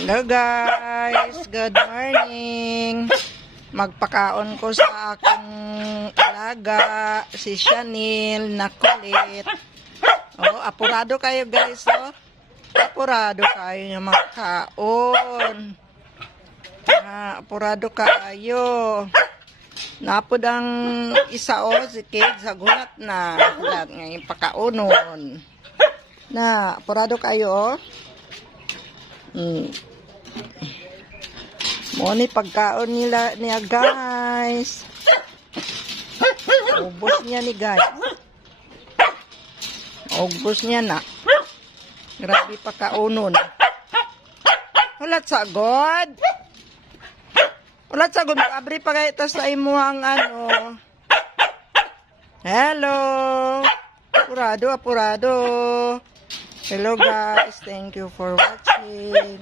Hello guys, good morning. Magpakaon ko sa aking alaga, si Chanel na kulit. Oh, apurado kayo guys, oh. Apurado kayo yung magkaon. Apurado kayo. Napod ang isa o si Kate sa gulat na. Gulat ngayon pakaunon. Na, apurado kayo, oh. Moni pagkaon niya guys. Ubos niya ni guys. Ubos niya na. Grabe pagkaunon. Ulat sa god. Ulat sa god. Mag-abri pa kayo sa imo ang ano. Hello. Apurado, apurado. Hello guys. Thank you for watching.